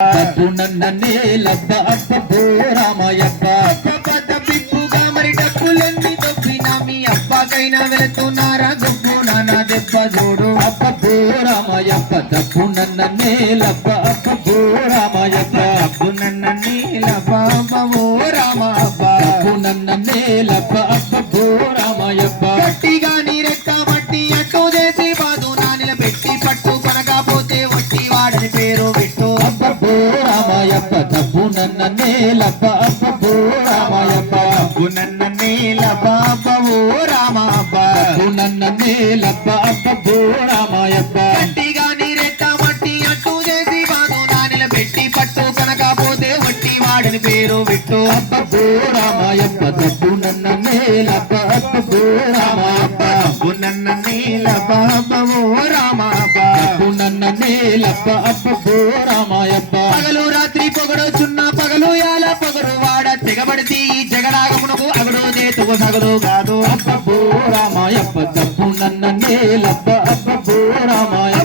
డబ్బు నన్న నేలబ్బ అబ్బో రామయ్యప్ప పద బిప్పుగా మరి డబ్బులన్నీ దొబ్బినా మీ అబ్బకైనా వెళుతున్నారా గొప్పు నానా దెబ్బ జోడు అబ్బో రామయ్యప్ప డబ్బు నన్న నేలబ్బ అబ్బో రామయ్యప్ప డబ్బు నన్న నేలబ్బ అబ్బో రామయ్యప్ప డబ్బు నన్న నేలబ్బ అబ్బో రామయ్యప్ప గట్టిగా నీరెక్క మట్టి అట్టు చేసి బాదు నానిల పెట్టి పట్టు కొనకపోతే వట్టి వాడని పేరు పెట్టు అబ్బో రామయ్యప్ప డబ్బు నన్న నేలబ్బ అబ్బో రామయ్యప్ప డబ్బు నన్న నేలబ్బ అబ్బో రామయ్యప్ప డబ్బు నన్న నేలబ్బ అబ్బో రామయ్యప్ప గట్టిగా నీరెక్క మట్టి అట్టు చేసి బాదు నానిల పెట్టి పట్టు కొనకపోతే వట్టి వాడని పేరు పెట్టు అబ్బో రామయ్యప్ప డబ్బు నన్న నేలబ్బ అబ్బో రామయ్యప్ప డబ్బు నన్న నేలబ్బ అబ్బో రామయ్యప్ప డబ్బు నన్న నేలబ్బ అబ్బో రామయ్యప్ప పగలు రాత్రి పొగడొచ్చున్న పగలు యాల పొగరు వాడ తెగబడితే ఈ జగడాగమునకు అగడు నేతుకు సగడు కాదు అబ్బో రామయ్యప్ప డబ్బు నన్న నేలబ్బ అబ్బో రామయ్యప్ప